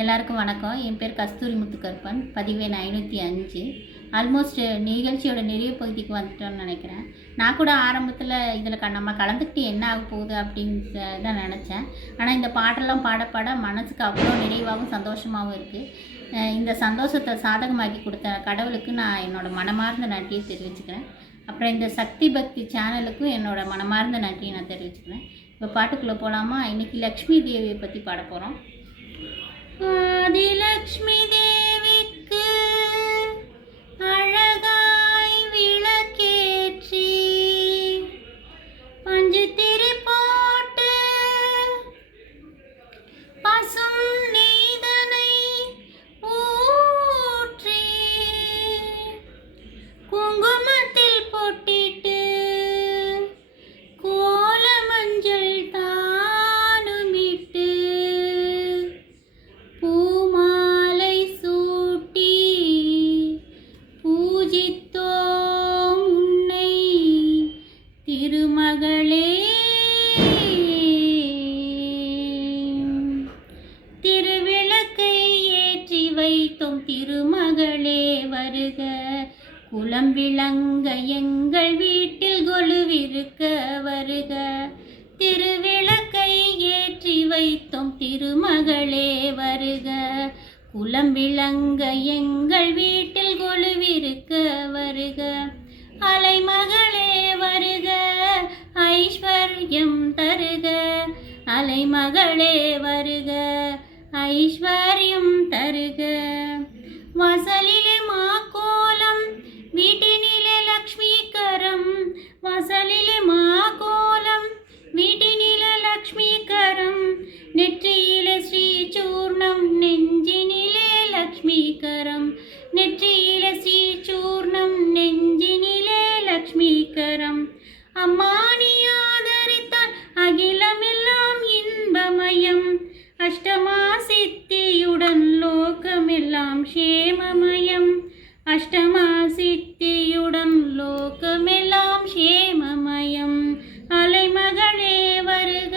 எல்லாருக்கும் வணக்கம். என் பேர் கஸ்தூரி முத்துக்கருப்பன் பதிவு எண் ஐநூற்றி அஞ்சு. ஆல்மோஸ்ட் நிகழ்ச்சியோட நிறைய பகுதிக்கு வந்துட்டோம்னு நினைக்கிறேன். நான் கூட ஆரம்பத்தில் இதில் க நம்ம கலந்துக்கிட்டு என்ன ஆக போகுது அப்படின்னு தான் நினச்சேன். ஆனால் இந்த பாட்டெல்லாம் பாட பாட மனசுக்கு அவ்வளோ நிறைவாகவும் சந்தோஷமாகவும் இருக்குது இந்த சந்தோஷத்தை சாதகமாக்கி கொடுத்த கடவுளுக்கு நான் என்னோடய மனமார்ந்த நன்றியை தெரிவிச்சுக்கிறேன். அப்புறம் இந்த சக்தி பக்தி சேனலுக்கும் என்னோடய மனமார்ந்த நன்றியை நான் தெரிவிச்சுக்கிறேன். இப்போ பாட்டுக்குள்ளே போகலாமா இன்றைக்கி லக்ஷ்மி தேவியை பற்றி பாட போகிறோம் ആദിലക്ഷ്മി வைத்தோம் திருமகளே வருக. குலம் விளங்க எங்கள் வீட்டில் கொலுவிருக்க வருக. திருவிளக்கை ஏற்றி வைத்தோம் திருமகளே வருக. குலம் விளங்க எங்கள் வீட்டில் கொலுவிருக்க வருக. அலைமகளே வருக ஐஸ்வர்யம் தருக. அலைமகளே வருக ஐஸ்வர்யம் தருக. வாசலிலே மாக்கோலம் வீட்டினிலே லக்ஷ்மி கரம் வாசலிலே மாக்கோலம் வீட்டினிலே லக்ஷ்மி கரம் நெற்றியிலே ஸ்ரீ சூர்ணம் நெஞ்சினிலே லக்ஷ்மி கரம் நெற்றியிலே ஸ்ரீ சூர்ணம் நெஞ்சினிலே சித்தியுடன் லோகமெல்லாம் க்ஷேமமயம் அஷ்டமா சித்தியுடன் லோகமெல்லாம் க்ஷேமமயம். அலைமகளே வருக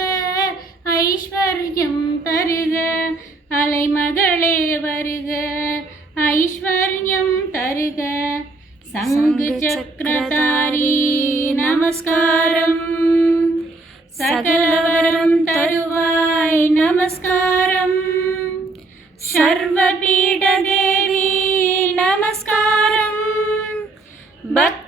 ஐஸ்வர்யம் தருக. அலைமகளே வருக ஐஸ்வர்யம் தருக. சங்கு சக்கரதாரி நமஸ்காரம். சகலவரம் தருவாய் நமஸ்காரம். சர்வபீடதேவி நமஸ்காரம் பக்தி